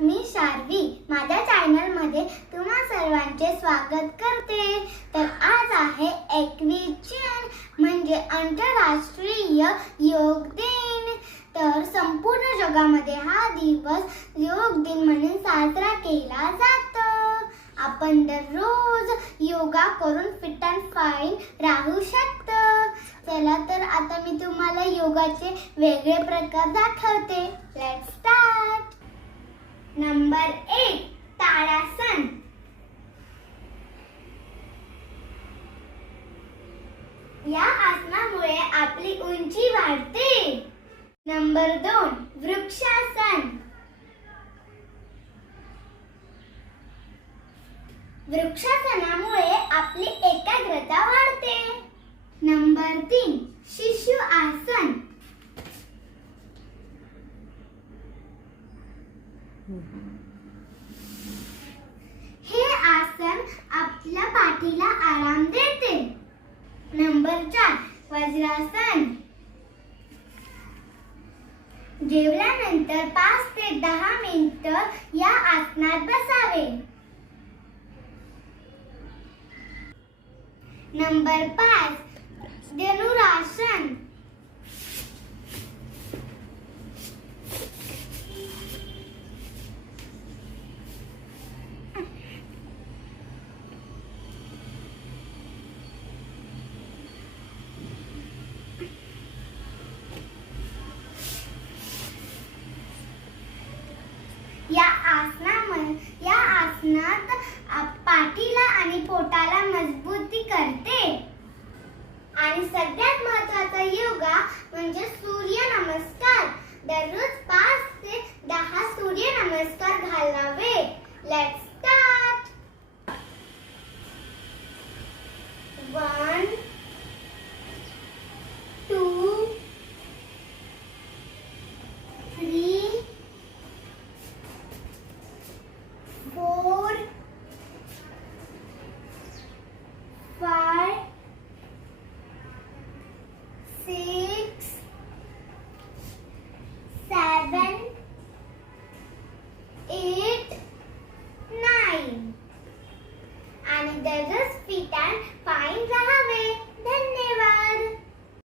मी शार्वी. माझ्या चॅनलमध्ये तुम्हा सर्वांचे स्वागत करते. तर आज आहे एकवीस जून म्हणजे आंतरराष्ट्रीय योग दिन. तर संपूर्ण जगामध्ये हा दिवस योग दिन म्हणून साजरा केला जातो. आपण दररोज योगा करून फिट अँड फाईन राहू शकतो. चला तर आता मी तुम्हाला योगाचे वेगळे प्रकार दाखवते. लेट्स स्टार्ट नंबर एक तारासन या आसनामुळे आपली उंची वाढते. नंबर दोन वृक्षासन. वृक्षासनामुळे आपली एकाग्रता वाढते. नंबर तीन शिशु आसन हे आसन आपल्या पाठीला आराम देते. नंबर चार वज्रासन. जेवल्यानंतर पाच ते दहा मिनिट या आसनात बसावे. नंबर पाच धनुरासन. या आसनामध्ये या आसनात पाठीला आणि पोटाला मजबूती करते. आणि सगळ्यात महत्त्वाचा योगा म्हणजे सूर्य नमस्कार. दररोज पाच ते दहा सूर्य नमस्कार घालावे. Let's and there's a sweet and fine rahaway.